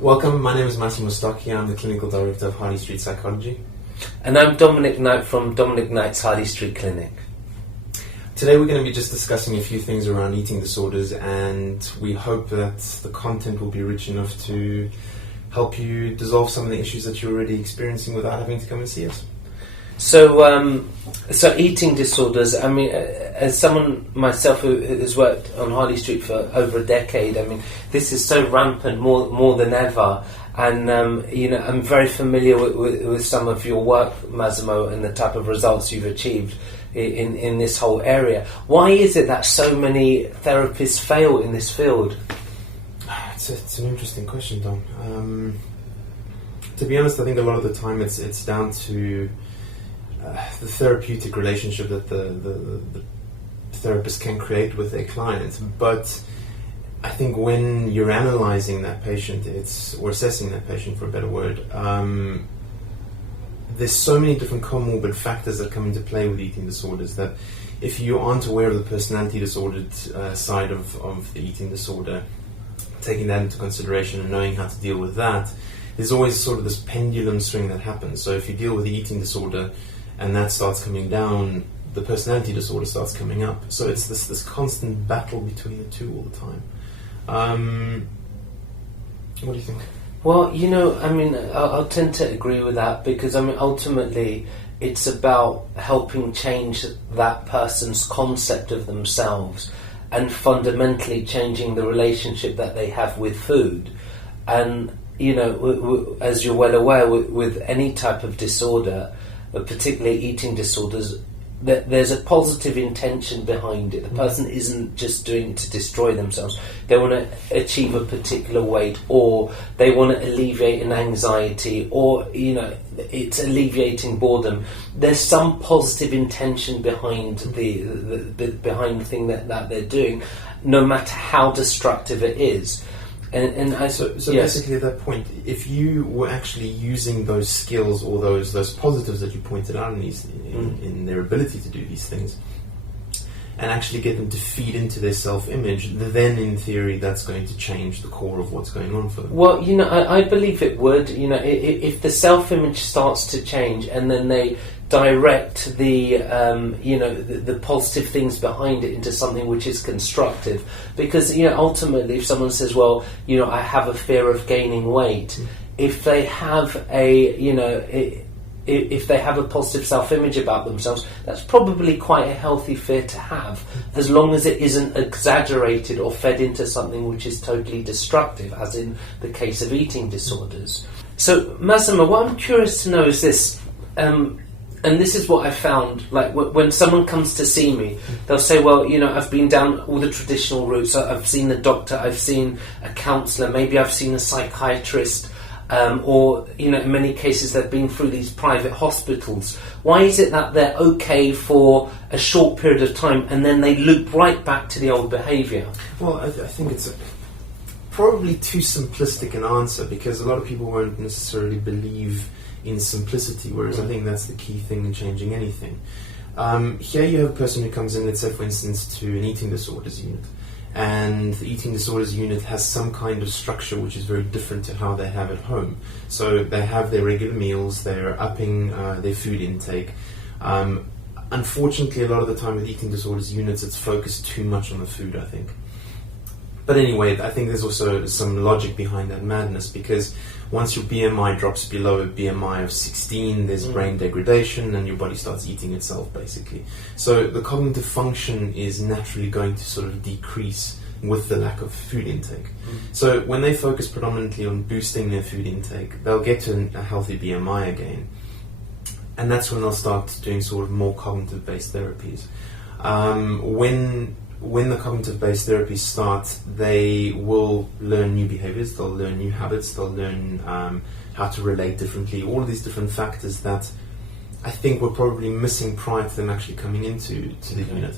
Welcome, my name is Massimo Stocchi. I'm the Clinical Director of Harley Street Psychology. And I'm Dominic Knight from Dominic Knight's Harley Street Clinic. Today we're going to be just discussing a few things around eating disorders, and we hope that the content will be rich enough to help you dissolve some of the issues that you're already experiencing without having to come and see us. So eating disorders, I mean, as someone myself who has worked on Harley Street for over a decade, I mean, this is so rampant more than ever. And, I'm very familiar with some of your work, Massimo, and the type of results you've achieved in this whole area. Why is it that so many therapists fail in this field? It's an interesting question, Dom. To be honest, I think a lot of the time it's down to the therapeutic relationship that the therapist can create with their client. But I think when you're analysing that patient, or assessing that patient, for a better word, there's so many different comorbid factors that come into play with eating disorders that if you aren't aware of the personality disordered side of the eating disorder, taking that into consideration and knowing how to deal with that, there's always sort of this pendulum swing that happens. So if you deal with the eating disorder and that starts coming down, the personality disorder starts coming up. So it's this constant battle between the two all the time. What do you think? Well, I'll tend to agree with that because, ultimately it's about helping change that person's concept of themselves and fundamentally changing the relationship that they have with food. And, as you're well aware, with any type of disorder, particularly eating disorders, there's a positive intention behind it. The person isn't just doing it to destroy themselves. They want to achieve a particular weight, or they want to alleviate an anxiety, or it's alleviating boredom. There's some positive intention behind behind the thing that they're doing, no matter how destructive it is. So basically at that point, if you were actually using those skills or those positives that you pointed out in their ability to do these things, and actually get them to feed into their self-image, then in theory that's going to change the core of what's going on for them. Well, I believe it would. If the self-image starts to change and then they direct the positive things behind it into something which is constructive, because ultimately if someone says, well, I have a fear of gaining weight, if they have if they have a positive self-image about themselves, that's probably quite a healthy fear to have, as long as it isn't exaggerated or fed into something which is totally destructive, as in the case of eating disorders. So, Massimo, what I'm curious to know is this, and this is what I found, like when someone comes to see me, they'll say, well, I've been down all the traditional routes. I've seen the doctor, I've seen a counsellor, maybe I've seen a psychiatrist, or in many cases they've been through these private hospitals. Why is it that they're okay for a short period of time and then they loop right back to the old behaviour? Well, I think it's probably too simplistic an answer, because a lot of people won't necessarily believe in simplicity, whereas I think that's the key thing in changing anything. Here you have a person who comes in, let's say for instance, to an eating disorders unit, and the eating disorders unit has some kind of structure which is very different to how they have at home. So they have their regular meals, they're upping their food intake. Unfortunately, a lot of the time with eating disorders units, it's focused too much on the food, I think. But anyway, I think there's also some logic behind that madness, because once your BMI drops below a BMI of 16, there's brain degradation and your body starts eating itself, basically. So the cognitive function is naturally going to sort of decrease with the lack of food intake. So when they focus predominantly on boosting their food intake, they'll get to a healthy BMI again. And that's when they'll start doing sort of more cognitive-based therapies. When the cognitive-based therapies start, they will learn new behaviors, they'll learn new habits, they'll learn how to relate differently, all of these different factors that I think we're probably missing prior to them actually coming into the unit.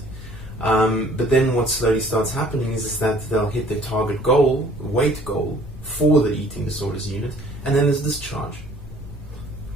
But then what slowly starts happening is that they'll hit their target goal, weight goal, for the eating disorders unit, and then there's discharge.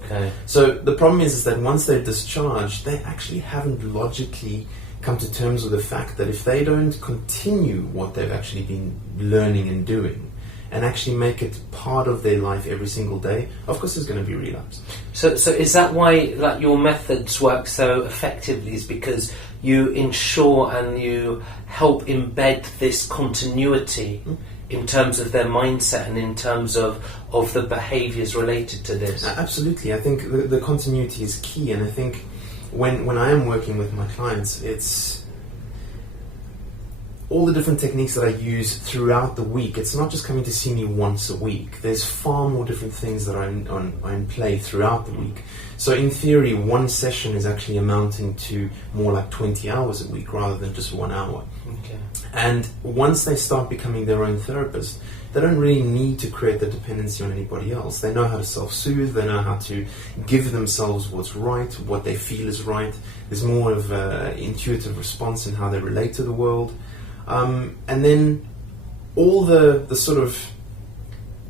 Okay. So the problem is that once they're discharged, they actually haven't logically come to terms with the fact that if they don't continue what they've actually been learning and doing, and actually make it part of their life every single day, of course there's going to be relapse. So is that why like your methods work so effectively? Is because you ensure and you help embed this continuity in terms of their mindset and in terms of the behaviours related to this? Absolutely. I think the continuity is key, and I think when I am working with my clients, it's all the different techniques that I use throughout the week. It's not just coming to see me once a week. There's far more different things that are in play throughout the week. So in theory, one session is actually amounting to more like 20 hours a week rather than just 1 hour. Okay. And once they start becoming their own therapist, they don't really need to create the dependency on anybody else. They know how to self-soothe, they know how to give themselves what's right, what they feel is right. There's more of an intuitive response in how they relate to the world. And then all the sort of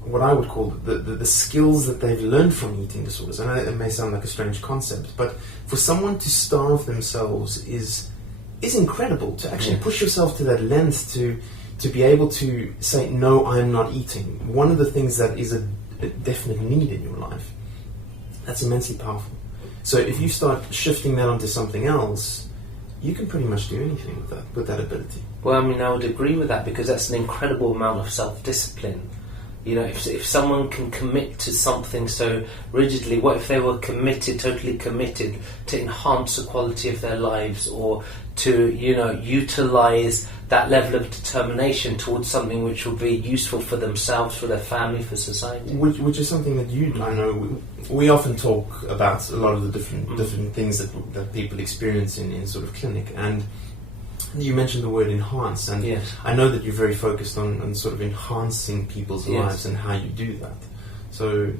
what I would call the skills that they've learned from eating disorders. I know it may sound like a strange concept, but for someone to starve themselves is incredible. To actually push yourself to that length to be able to say, no, I'm not eating. One of the things that is a definite need in your life, that's immensely powerful. So if you start shifting that onto something else, you can pretty much do anything with that ability. Well, I mean, I would agree with that because that's an incredible amount of self-discipline. You know, if someone can commit to something so rigidly, what if they were totally committed to enhance the quality of their lives, or to, you know, utilise that level of determination towards something which will be useful for themselves, for their family, for society? Which is something that I know we often talk about a lot of the different things that people experience in sort of clinic. And you mentioned the word enhance, and yes. I know that you're very focused on sort of enhancing people's lives and how you do that. So,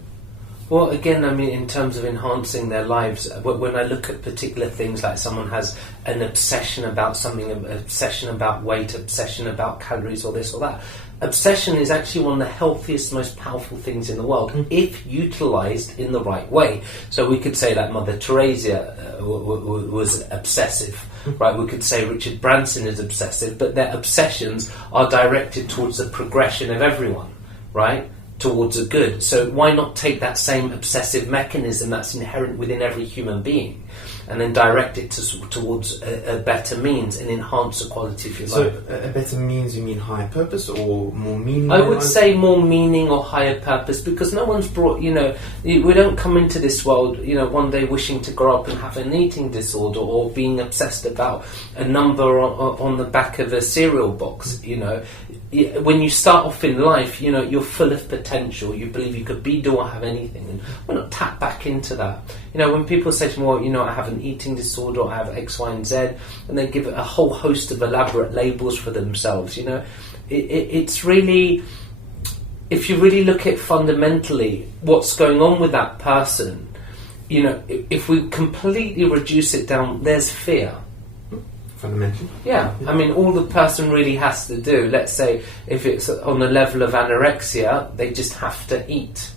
well, again, I mean, in terms of enhancing their lives, when I look at particular things, like someone has an obsession about something, an obsession about weight, obsession about calories, or this or that, obsession is actually one of the healthiest, most powerful things in the world, if utilised in the right way. So we could say that Mother Teresa was obsessive, right? We could say Richard Branson is obsessive, but their obsessions are directed towards the progression of everyone, right? Towards a good. So why not take that same obsessive mechanism that's inherent within every human being and then direct it towards a better means and enhance the quality of your life? So a better means, you mean higher purpose or more meaning? I would say more meaning or higher purpose, because no one's brought, you know, we don't come into this world, you know, one day wishing to grow up and have an eating disorder or being obsessed about a number on the back of a cereal box, you know. When you start off in life, you know, you're full of potential. You believe you could be, do, or have anything, and we're not tap back into that. You know, when people say to me, well, you know, I have an eating disorder, or I have X, Y, and Z, and they give it a whole host of elaborate labels for themselves. You know, it's really, if you really look at fundamentally what's going on with that person, you know, if we completely reduce it down, there's fear. Fundamentally. Yeah, I mean, all the person really has to do, let's say, if it's on the level of anorexia, they just have to eat.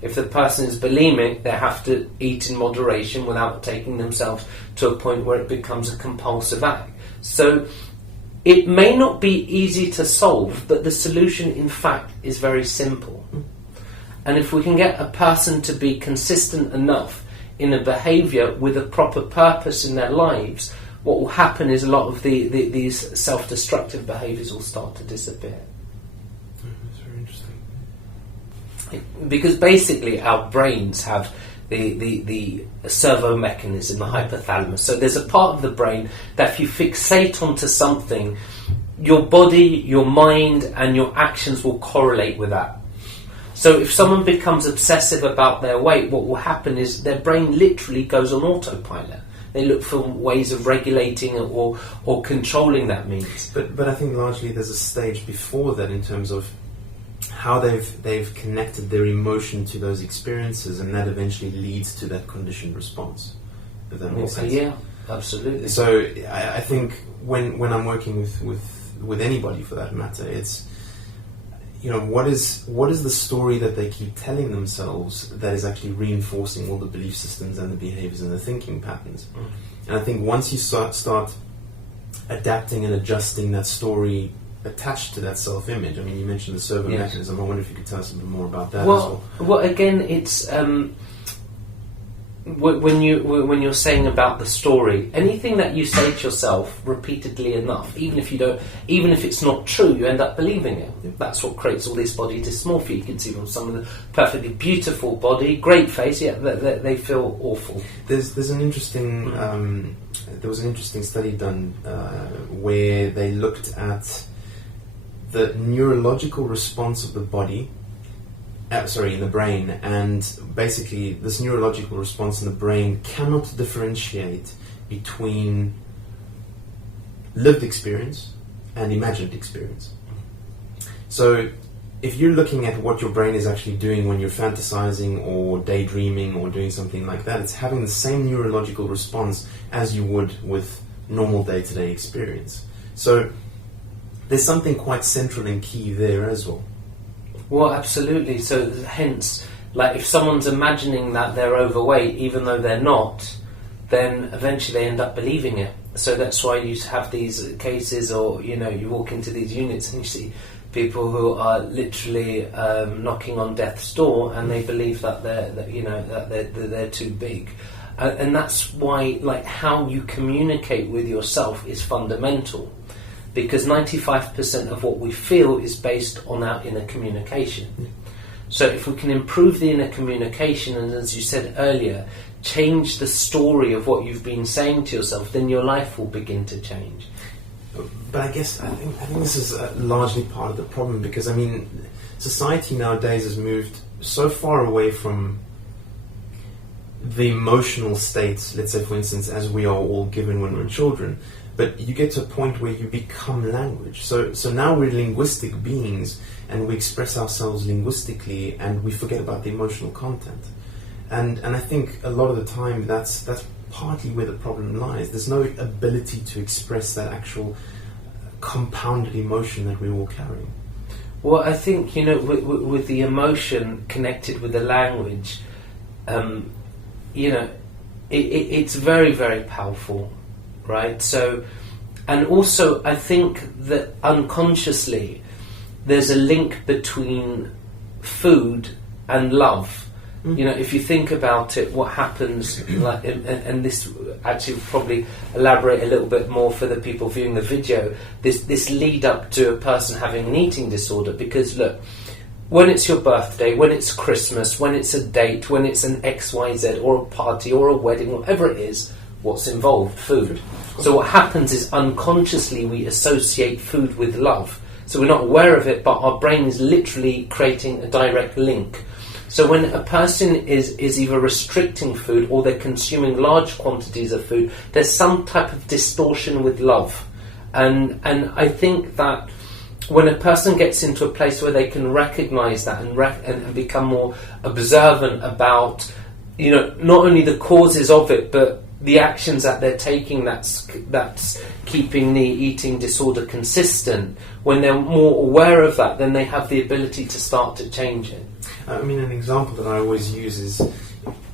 If the person is bulimic, they have to eat in moderation without taking themselves to a point where it becomes a compulsive act. So it may not be easy to solve, but the solution, in fact, is very simple. And if we can get a person to be consistent enough in a behaviour with a proper purpose in their lives, what will happen is a lot of these self-destructive behaviours will start to disappear. That's very interesting. Because basically our brains have the servo mechanism, the hypothalamus. So there's a part of the brain that if you fixate onto something, your body, your mind and your actions will correlate with that. So if someone becomes obsessive about their weight, what will happen is their brain literally goes on autopilot. They look for ways of regulating or controlling that means. But I think largely there's a stage before that in terms of how they've connected their emotion to those experiences, and that eventually leads to that conditioned response. If that makes sense. Yeah, absolutely. So I think when I'm working with anybody for that matter, it's, you know, what is the story that they keep telling themselves that is actually reinforcing all the belief systems and the behaviors and the thinking patterns. And I think once you start adapting and adjusting that story attached to that self-image. I mean, you mentioned the servo mechanism. I wonder if you could tell us a bit more about that as well. well. Well, again, it's when you're saying about the story, anything that you say to yourself repeatedly enough, even if it's not true, you end up believing it. Yeah. That's what creates all this body dysmorphia. You can see from some of the perfectly beautiful body, great face, yet they feel awful. There's an interesting there was an interesting study done where they looked at the neurological response of the body. In the brain, and basically this neurological response in the brain cannot differentiate between lived experience and imagined experience. So if you're looking at what your brain is actually doing when you're fantasizing or daydreaming or doing something like that, it's having the same neurological response as you would with normal day-to-day experience. So there's something quite central and key there as well. Well, absolutely. So hence, like if someone's imagining that they're overweight, even though they're not, then eventually they end up believing it. So that's why you have these cases, or you walk into these units and you see people who are literally knocking on death's door, and they believe that they're too big. And that's why, like, how you communicate with yourself is fundamental. Because 95% of what we feel is based on our inner communication. So if we can improve the inner communication, and as you said earlier, change the story of what you've been saying to yourself, then your life will begin to change. But I think this is largely part of the problem, because I mean, society nowadays has moved so far away from the emotional states, let's say for instance, as we are all given when we're children. But you get to a point where you become language. So now we're linguistic beings, and we express ourselves linguistically, and we forget about the emotional content. And I think a lot of the time that's partly where the problem lies. There's no ability to express that actual compounded emotion that we're all carrying. Well, I think with the emotion connected with the language, it's very, very powerful. Right, so, and also I think that unconsciously there's a link between food and love. If you think about it, what happens, like, and this actually will probably elaborate a little bit more for the people viewing the video, this lead up to a person having an eating disorder. Because look, when it's your birthday, when it's Christmas, when it's a date, when it's an XYZ or a party or a wedding, whatever it is, what's involved? Food. So what happens is unconsciously we associate food with love. So we're not aware of it, but our brain is literally creating a direct link. So when a person is either restricting food or they're consuming large quantities of food, there's some type of distortion with love. And I think that when a person gets into a place where they can recognize that and become more observant about, not only the causes of it, but the actions that they're taking that's keeping the eating disorder consistent, when they're more aware of that, then they have the ability to start to change it. I mean, an example that I always use is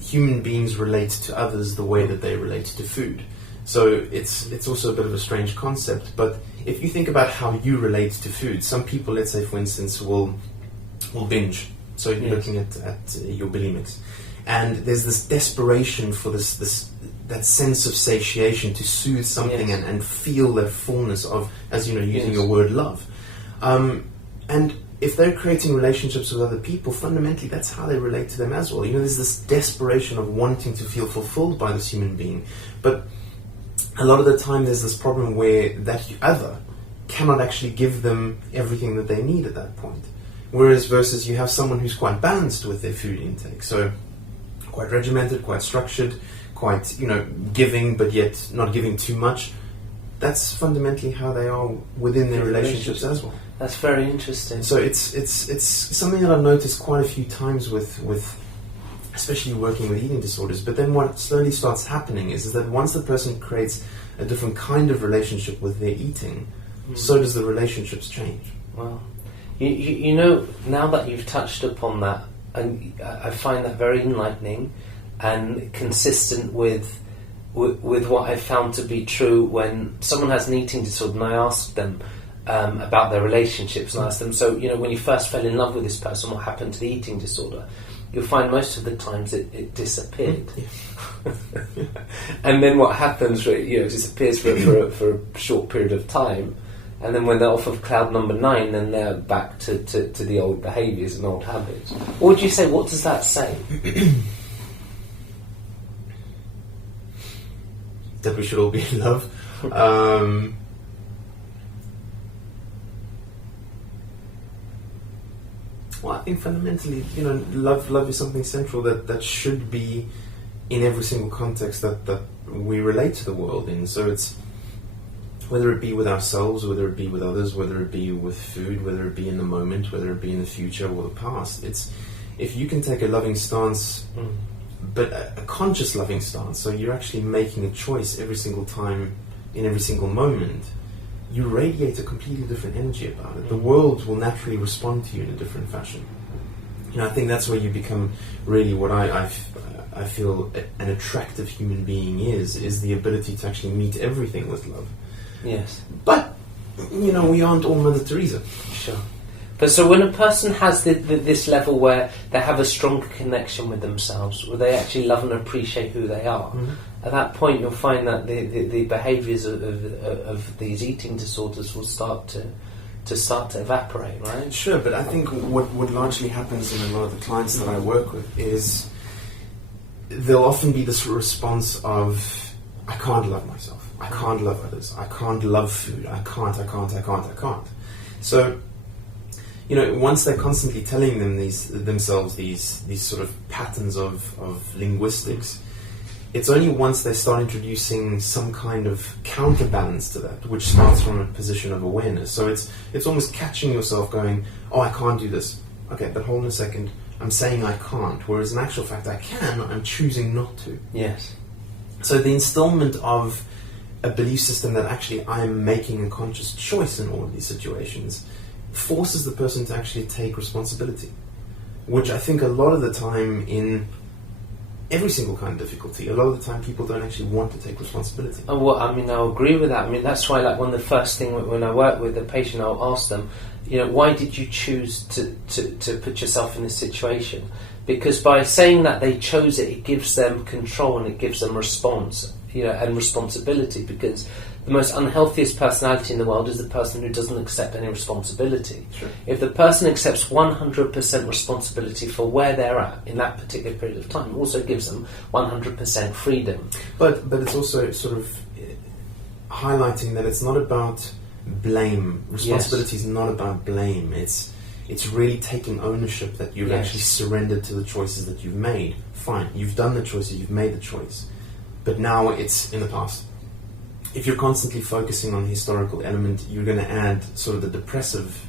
human beings relate to others the way that they relate to food. So it's also a bit of a strange concept, but if you think about how you relate to food, some people, let's say for instance, will binge. So you're looking at your bulimics. And there's this desperation for that sense of satiation to soothe something and feel that fullness of, as using your word, love. And if they're creating relationships with other people, fundamentally that's how they relate to them as well. There's this desperation of wanting to feel fulfilled by this human being. But a lot of the time there's this problem where that other cannot actually give them everything that they need at that point. Whereas versus you have someone who's quite balanced with their food intake. So quite regimented, quite structured, quite, giving, but yet not giving too much. That's fundamentally how they are within their relationships as well. That's very interesting. So it's something that I've noticed quite a few times with especially working with eating disorders. But then what slowly starts happening is that once the person creates a different kind of relationship with their eating, so does the relationships change. Wow. Now that you've touched upon that, and I find that very enlightening and consistent with what I found to be true when someone has an eating disorder and I ask them, about their relationships and ask them, so, when you first fell in love with this person, what happened to the eating disorder? You'll find most of the times it disappeared. And then what happens, it disappears for a short period of time, and then when they're off of cloud number 9, then they're back to the old behaviours and old habits. What would you say, what does that say? That we should all be in love. Well, I think fundamentally, love is something central that should be in every single context that we relate to the world in. So it's, whether it be with ourselves, whether it be with others, whether it be with food, whether it be in the moment, whether it be in the future or the past. It's, if you can take a loving stance, but a conscious loving stance, so you're actually making a choice every single time, in every single moment, you radiate a completely different energy about it. The world will naturally respond to you in a different fashion. I think that's where you become really what I feel an attractive human being is the ability to actually meet everything with love. Yes. But, we aren't all Mother Teresa. Sure. But so when a person has this level where they have a strong connection with themselves, where they actually love and appreciate who they are, at that point you'll find that the behaviours of these eating disorders will start to evaporate, right? Sure, but I think what largely happens in a lot of the clients that I work with is there'll often be this response of, I can't love myself, I can't love others, I can't love food, I can't. So, once they're constantly telling themselves these sort of patterns of linguistics, it's only once they start introducing some kind of counterbalance to that, which starts from a position of awareness. So it's almost catching yourself going, oh, I can't do this. Okay, but hold on a second, I'm saying I can't, whereas in actual fact I can, I'm choosing not to. Yes. So the instillment of a belief system that actually I'm making a conscious choice in all of these situations forces the person to actually take responsibility, which I think a lot of the time in every single kind of difficulty, a lot of the time people don't actually want to take responsibility. Oh, well, I'll agree with that. That's why, one of the first things when I work with a patient, I'll ask them, why did you choose to put yourself in this situation? Because by saying that they chose it, it gives them control and it gives them response, and responsibility, because the most unhealthiest personality in the world is the person who doesn't accept any responsibility. Sure. If the person accepts 100% responsibility for where they're at in that particular period of time, it also gives them 100% freedom. But it's also sort of highlighting that it's not about blame. Responsibility is not about blame. It's really taking ownership that you've actually surrendered to the choices that you've made. Fine, you've done the choices, you've made the choice. But now it's in the past. If you're constantly focusing on the historical element, you're going to add sort of the depressive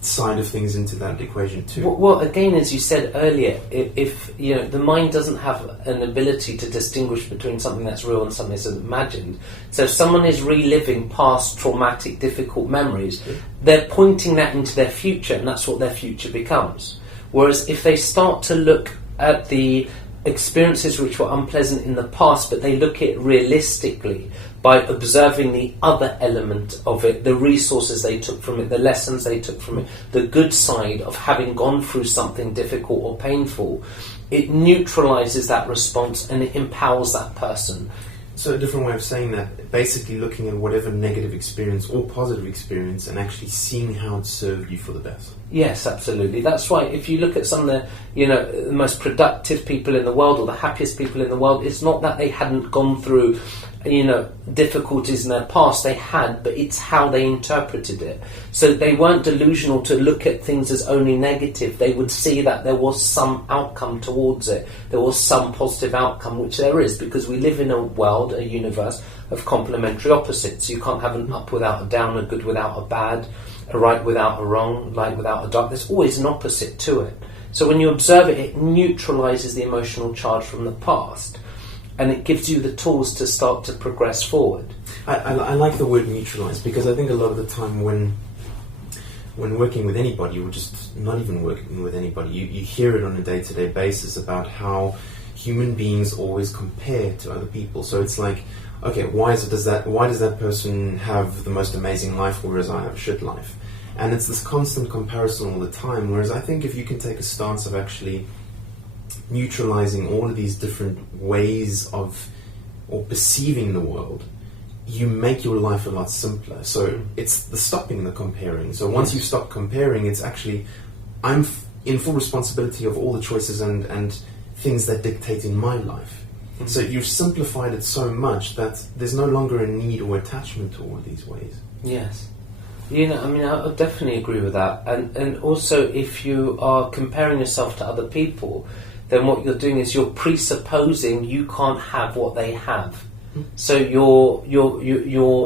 side of things into that equation too. Well, again, as you said earlier, if the mind doesn't have an ability to distinguish between something that's real and something that's imagined, so if someone is reliving past traumatic, difficult memories, they're pointing that into their future, and that's what their future becomes. Whereas if they start to look at the experiences which were unpleasant in the past, but they look at it realistically by observing the other element of it, the resources they took from it, the lessons they took from it, the good side of having gone through something difficult or painful, it neutralises that response and it empowers that person. So a different way of saying that, basically looking at whatever negative experience or positive experience and actually seeing how it served you for the best. Yes, absolutely. That's why if you look at some of the most productive people in the world or the happiest people in the world, it's not that they hadn't gone through difficulties in their past. They had, but it's how they interpreted it. So they weren't delusional to look at things as only negative. They would see that there was some outcome towards it. There was some positive outcome, which there is, because we live in a world, a universe of complementary opposites. You can't have an up without a down, a good without a bad, a right without a wrong, light without a dark. There's always an opposite to it. So when you observe it, it neutralises the emotional charge from the past, and it gives you the tools to start to progress forward. I like the word neutralise, because I think a lot of the time when working with anybody, or just not even working with anybody, you hear it on a day-to-day basis about how human beings always compare to other people. So it's like, okay, why does that person have the most amazing life, whereas I have a shit life? And it's this constant comparison all the time, whereas I think if you can take a stance of actually neutralizing all of these different ways of or perceiving the world, you make your life a lot simpler. So it's the stopping the comparing. So once you stop comparing, it's actually, I'm in full responsibility of all the choices and things that dictate in my life. So you've simplified it so much that there's no longer a need or attachment to all of these ways. Yes. You know, I mean, I definitely agree with that. And also, if you are comparing yourself to other people, then what you're doing is you're presupposing you can't have what they have. So you're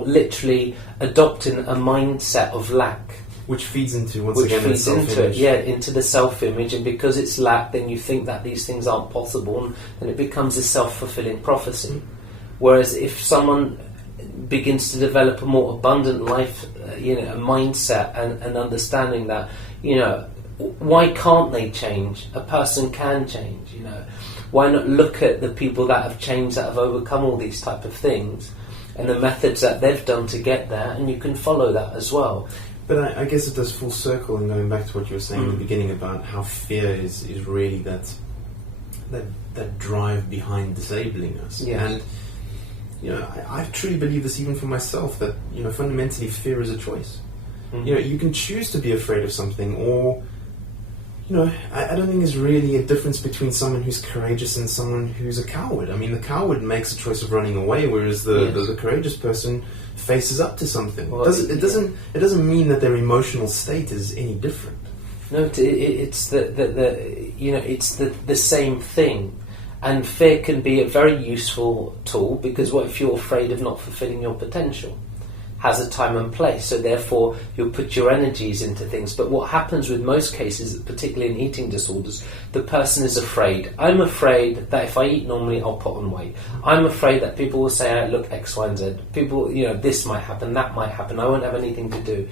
literally adopting a mindset of lack, which feeds into into the self-image, and because it's lack, then you think that these things aren't possible, and it becomes a self-fulfilling prophecy. Whereas if someone begins to develop a more abundant life, a mindset and understanding that, why can't they change? A person can change, Why not look at the people that have changed, that have overcome all these type of things, and the methods that they've done to get there, and you can follow that as well. But I guess it does full circle, and going back to what you were saying in the beginning about how fear is really that drive behind disabling us. Yes. And I truly believe this even for myself, that fundamentally fear is a choice. You can choose to be afraid of something, or I don't think there's really a difference between someone who's courageous and someone who's a coward. I mean, the coward makes a choice of running away, whereas the courageous person faces up to something. Well, it doesn't mean that their emotional state is any different. No, it's the same thing. And fear can be a very useful tool, because what if you're afraid of not fulfilling your potential? Has a time and place, so therefore you'll put your energies into things. But what happens with most cases, particularly in eating disorders, the person is afraid. I'm afraid that if I eat normally, I'll put on weight. I'm afraid that people will say, I look X, Y, and Z. People, this might happen, that might happen, I won't have anything to do.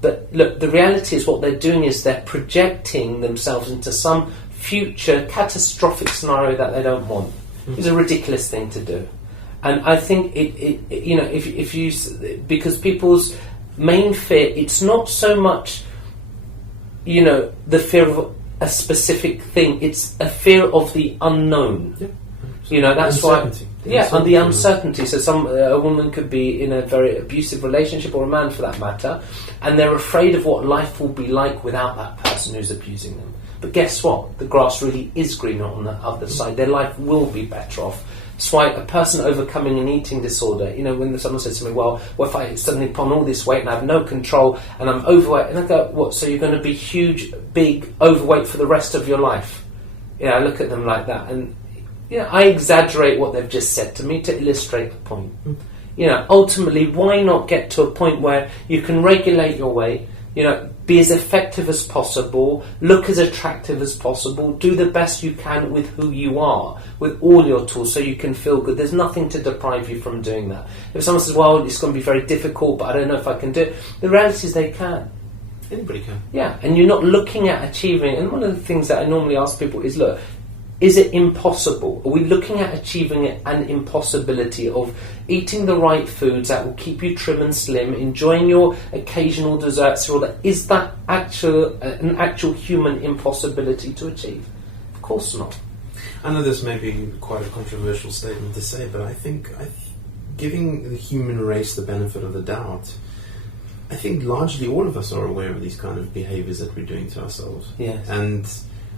But look, the reality is what they're doing is they're projecting themselves into some future catastrophic scenario that they don't want. It's a ridiculous thing to do. And I think if you, because people's main fear, it's not so much, the fear of a specific thing. It's a fear of the unknown. Yeah. That's uncertainty. why. The uncertainty. So a woman could be in a very abusive relationship, or a man for that matter, and they're afraid of what life will be like without that person who's abusing them. But guess what? The grass really is greener on the other side. Their life will be better off. That's why a person overcoming an eating disorder, when someone says to me, well, what if I suddenly put on all this weight and I have no control and I'm overweight? And I go, what, so you're going to be huge, big, overweight for the rest of your life? I look at them like that, and I exaggerate what they've just said to me to illustrate the point. Ultimately, why not get to a point where you can regulate your weight, be as effective as possible, look as attractive as possible, do the best you can with who you are, with all your tools, so you can feel good. There's nothing to deprive you from doing that. If someone says, well, it's going to be very difficult, but I don't know if I can do it, the reality is they can. Anybody can. Yeah, and you're not looking at achieving, and one of the things that I normally ask people is, look, is it impossible? Are we looking at achieving an impossibility of eating the right foods that will keep you trim and slim, enjoying your occasional desserts, or that? Is that an actual human impossibility to achieve? Of course not. I know this may be quite a controversial statement to say, but I think giving the human race the benefit of the doubt, I think largely all of us are aware of these kind of behaviours that we're doing to ourselves. Yes. And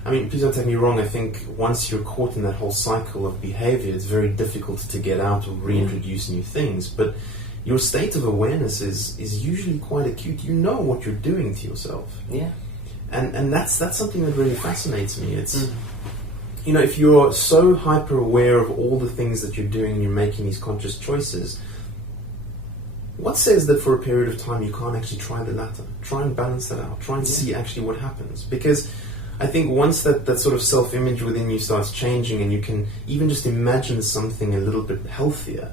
I mean, please don't take me wrong, I think once you're caught in that whole cycle of behaviour, it's very difficult to get out or reintroduce new things. But your state of awareness is usually quite acute. You know what you're doing to yourself. Yeah. And that's something that really fascinates me. It's if you're so hyper aware of all the things that you're doing and you're making these conscious choices, what says that for a period of time you can't actually try the latter? Try and balance that out. Try and see actually what happens. Because I think once that sort of self-image within you starts changing, and you can even just imagine something a little bit healthier,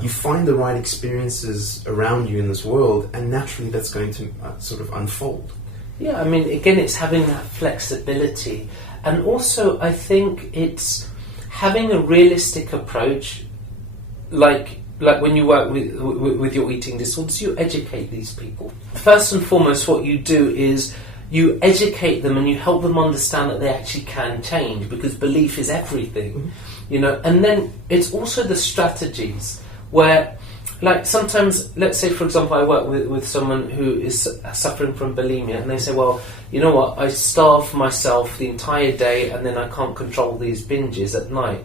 you find the right experiences around you in this world, and naturally that's going to sort of unfold. Yeah, I mean, again, it's having that flexibility. And also, I think it's having a realistic approach, like like when you work with your eating disorders, you educate these people. First and foremost, what you do is you educate them and you help them understand that they actually can change, because belief is everything, you know. And then it's also the strategies where, like, sometimes, let's say for example I work with someone who is suffering from bulimia, and they say, well, you know what, I starve myself the entire day and then I can't control these binges at night.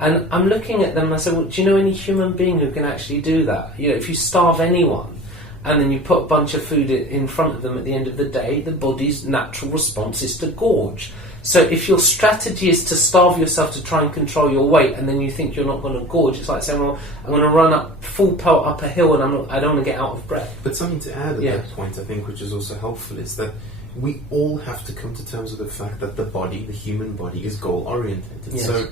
And I'm looking at them and I say, well, do you know any human being who can actually do that? You know, if you starve anyone and then you put a bunch of food in front of them at the end of the day, the body's natural response is to gorge. So if your strategy is to starve yourself to try and control your weight, and then you think you're not going to gorge, it's like saying, well, I'm going to run up full pelt up a hill and I don't want to get out of breath. But something to add at that point, I think, which is also helpful, is that we all have to come to terms with the fact that the body, the human body, is goal-orientated. Yes. So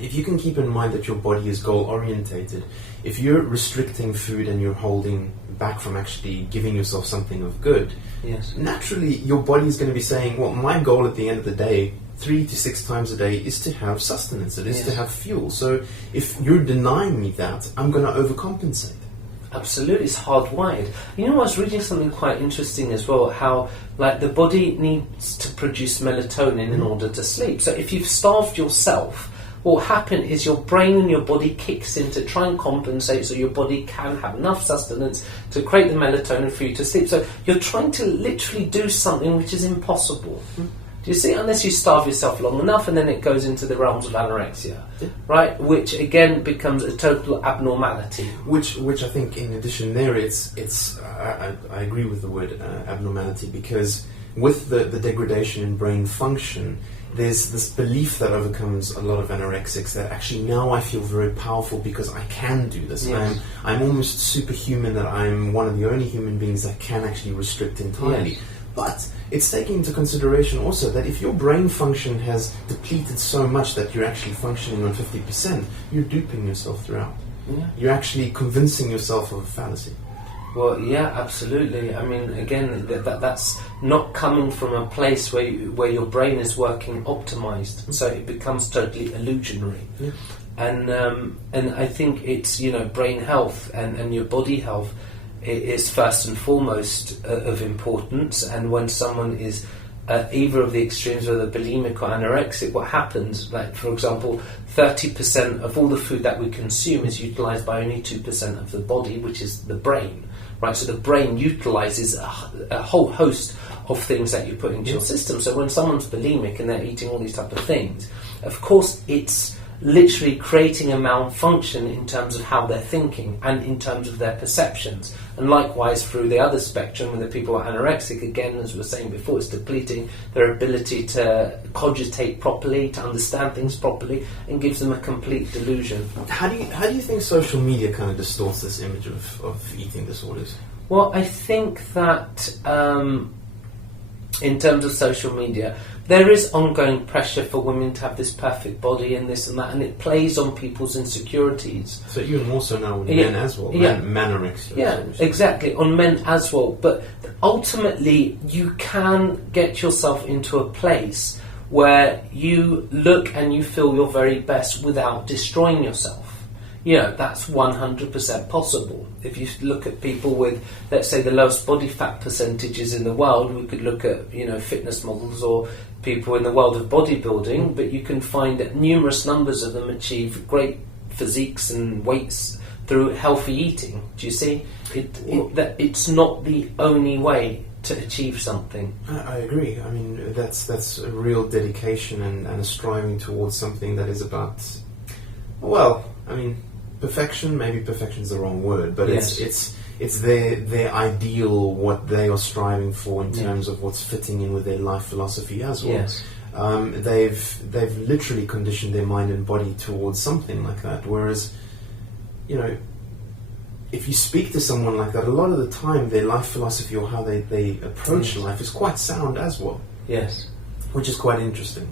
if you can keep in mind that your body is goal-orientated, if you're restricting food and you're holding back from actually giving yourself something of good, naturally your body is going to be saying, well, my goal at the end of the day, 3 to 6 times a day, is to have sustenance, it is to have fuel. So if you're denying me that, I'm going to overcompensate. Absolutely, it's hardwired. You know, I was reading something quite interesting as well, how like the body needs to produce melatonin in order to sleep. So if you've starved yourself, what will happen is your brain and your body kicks in to try and compensate so your body can have enough sustenance to create the melatonin for you to sleep. So you're trying to literally do something which is impossible. Do you see? Unless you starve yourself long enough, and then it goes into the realms of anorexia, right? Which again becomes a total abnormality. Which I think, in addition there, I agree with the word abnormality, because with the degradation in brain function, there's this belief that overcomes a lot of anorexics that actually now I feel very powerful because I can do this. Yes. I'm almost superhuman, that I'm one of the only human beings that can actually restrict entirely. Yes. But it's taking into consideration also that if your brain function has depleted so much that you're actually functioning on 50%, you're duping yourself throughout. Yeah. You're actually convincing yourself of a fallacy. Well, yeah, absolutely. I mean, again, that's not coming from a place where your brain is working optimized, so it becomes totally illusionary. Yeah. And I think it's, you know, brain health and your body health is first and foremost of importance. And when someone is at either of the extremes, whether bulimic or anorexic, what happens, like for example, 30% of all the food that we consume is utilized by only 2% of the body, which is the brain. Right, so the brain utilizes a whole host of things that you put into your system. So when someone's bulimic and they're eating all these type of things, of course it's literally creating a malfunction in terms of how they're thinking and in terms of their perceptions. And likewise through the other spectrum, with the people who are anorexic, again, as we were saying before, it's depleting their ability to cogitate properly, to understand things properly, and gives them a complete delusion. How do you think social media kind of distorts this image of eating disorders? Well, I think that in terms of social media, there is ongoing pressure for women to have this perfect body and this and that, and it plays on people's insecurities. So even more so now with men as well, manorexia. Yeah, exactly, on men as well. But ultimately, you can get yourself into a place where you look and you feel your very best without destroying yourself. You know, that's 100% possible. If you look at people with, let's say, the lowest body fat percentages in the world, we could look at, you know, fitness models or people in the world of bodybuilding, but you can find that numerous numbers of them achieve great physiques and weights through healthy eating. Do you see? It's not the only way to achieve something. I agree. I mean, that's a real dedication and a striving towards something that is about, well, I mean, perfection. Maybe perfection is the wrong word, but it's their ideal, what they are striving for in terms of what's fitting in with their life philosophy as well. Yes. They've literally conditioned their mind and body towards something like that. Whereas, you know, if you speak to someone like that, a lot of the time their life philosophy or how they approach life is quite sound as well. Yes. Which is quite interesting.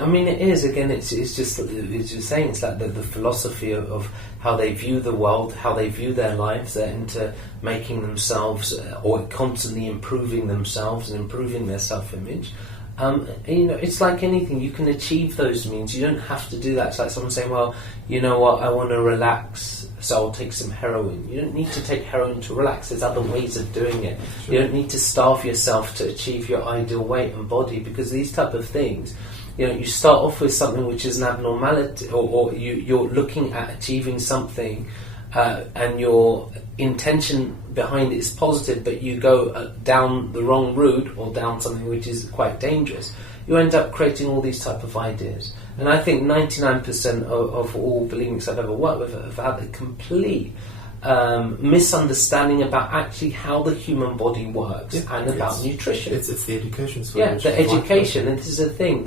I mean, it is. Again, it's just, as you're saying, it's like the philosophy of how they view the world, how they view their lives. They're into making themselves, or constantly improving themselves and improving their self-image. You know, it's like anything. You can achieve those means. You don't have to do that. It's like someone saying, well, you know what, I want to relax so I'll take some heroin. You don't need to take heroin to relax. There's other ways of doing it. Sure. You don't need to starve yourself to achieve your ideal weight and body, because these type of things, you start off with something which is an abnormality, or you're looking at achieving something, and your intention behind it is positive, but you go down the wrong route, or down something which is quite dangerous. You end up creating all these type of ideas. And I think 99% of all bulimics I've ever worked with have had a complete misunderstanding about actually how the human body works, and about nutrition. It's the education. The education, and this is the thing.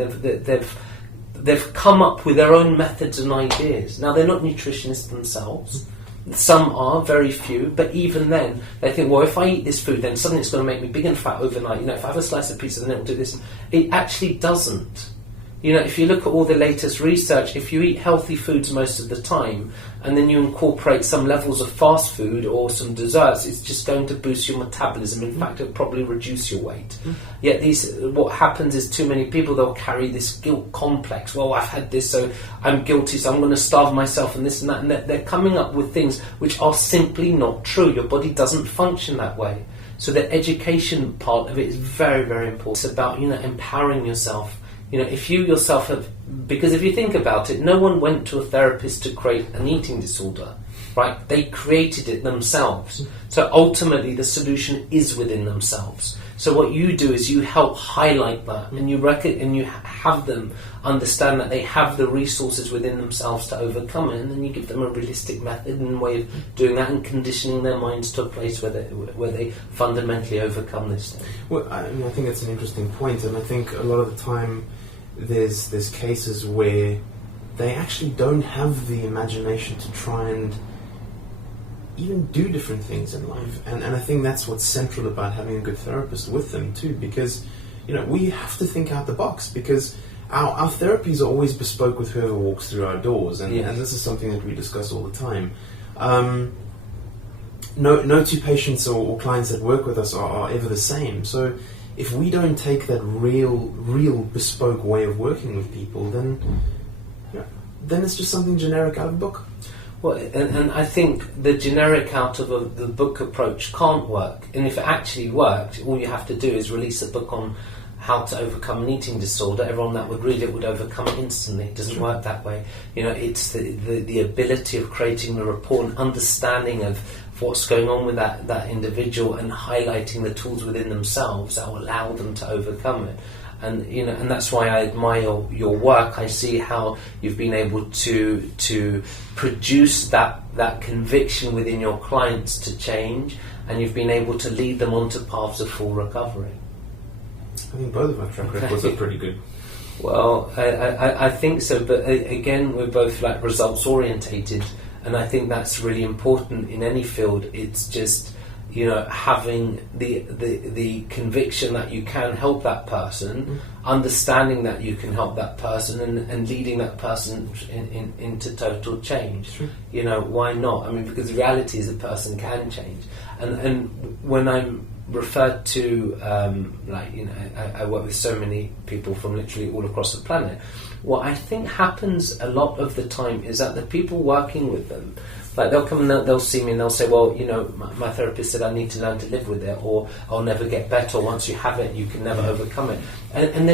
They've come up with their own methods and ideas. Now, they're not nutritionists themselves. Some are, very few, but even then, they think, well, if I eat this food, then suddenly it's going to make me big and fat overnight. If I have a slice of pizza, then it'll do this. It actually doesn't. If you look at all the latest research, if you eat healthy foods most of the time, and then you incorporate some levels of fast food or some desserts, it's just going to boost your metabolism. In fact, it'll probably reduce your weight. Yet what happens is, too many people, they'll carry this guilt complex. Well, I've had this, so I'm guilty, so I'm going to starve myself, and this and that. And they're coming up with things which are simply not true. Your body doesn't function that way. So the education part of it is very, very important. It's about, empowering yourself. If you yourself have, because if you think about it, no one went to a therapist to create an eating disorder, right? They created it themselves. So ultimately, the solution is within themselves. So what you do is you help highlight that, and you have them understand that they have the resources within themselves to overcome it, and then you give them a realistic method and way of doing that, and conditioning their minds to a place where they fundamentally overcome this thing. Well, I think that's an interesting point, and I think a lot of the time there's cases where they actually don't have the imagination to try and even do different things in life, and I think that's what's central about having a good therapist with them too, because we have to think out the box, because our therapies are always bespoke with whoever walks through our doors, and this is something that we discuss all the time. No two patients or clients that work with us are ever the same, so if we don't take that real bespoke way of working with people, then it's just something generic out of a book. Well, and I think the generic out of the book approach can't work. And if it actually worked, all you have to do is release a book on how to overcome an eating disorder. Everyone that would read it would overcome it instantly. It doesn't work that way. It's the ability of creating the rapport and understanding of what's going on with that individual, and highlighting the tools within themselves that will allow them to overcome it. And and that's why I admire your work. I see how you've been able to produce that conviction within your clients to change, and you've been able to lead them onto paths of full recovery. I think both of our track records are pretty good. Well, I think so, but again, we're both results orientated, and I think that's really important in any field. It's just having the conviction that you can help that person, understanding that you can help that person, and leading that person into total change. Sure. Why not? I mean, because the reality is a person can change. And when I'm referred to, I work with so many people from literally all across the planet. What I think happens a lot of the time is that the people working with them, they'll come and they'll see me and they'll say, well, my therapist said I need to learn to live with it, or I'll never get better, or once you have it, you can never overcome it. And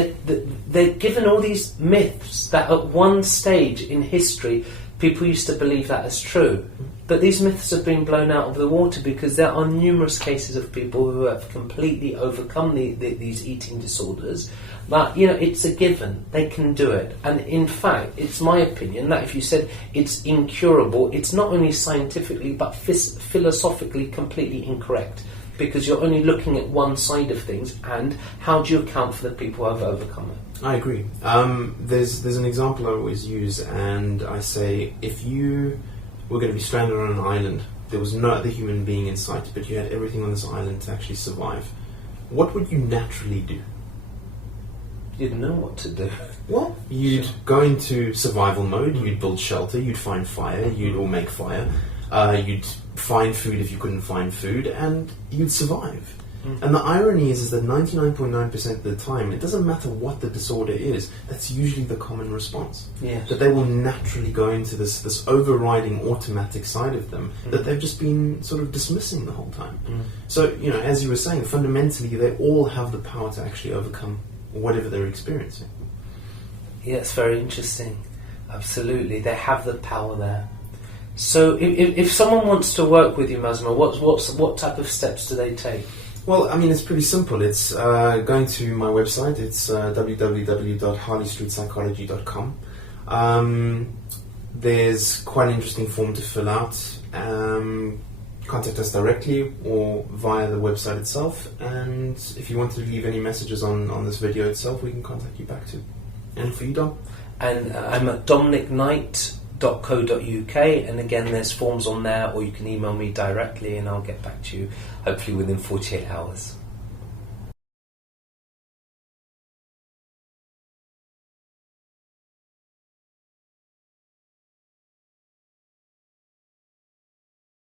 they're given all these myths that at one stage in history, people used to believe that as true. But these myths have been blown out of the water, because there are numerous cases of people who have completely overcome these eating disorders. But, it's a given. They can do it. And in fact, it's my opinion that if you said it's incurable, it's not only scientifically but philosophically completely incorrect, because you're only looking at one side of things, and how do you account for the people who have overcome it? I agree. There's an example I always use, and I say, if you were going to be stranded on an island, there was no other human being in sight, but you had everything on this island to actually survive, what would you naturally do? You'd know what to do. Well, you'd go into survival mode, you'd build shelter, you'd find fire, you'd make fire, you'd find food if you couldn't find food, and you'd survive. And the irony is that 99.9% of the time, it doesn't matter what the disorder is, that's usually the common response. Yes. That they will naturally go into this overriding automatic side of them that they've just been sort of dismissing the whole time. So, as you were saying, fundamentally they all have the power to actually overcome whatever they're experiencing. Yeah, it's very interesting. Absolutely, they have the power there. So, if someone wants to work with you, Massimo, what type of steps do they take? Well, I mean, it's pretty simple. It's going to my website. It's www.harleystreetpsychology.com. There's quite an interesting form to fill out. Contact us directly or via the website itself. And if you want to leave any messages on this video itself, we can contact you back too. And for you, Dom? And I'm at dominicknight.co.uk, and again there's forms on there, or you can email me directly and I'll get back to you hopefully within 48 hours.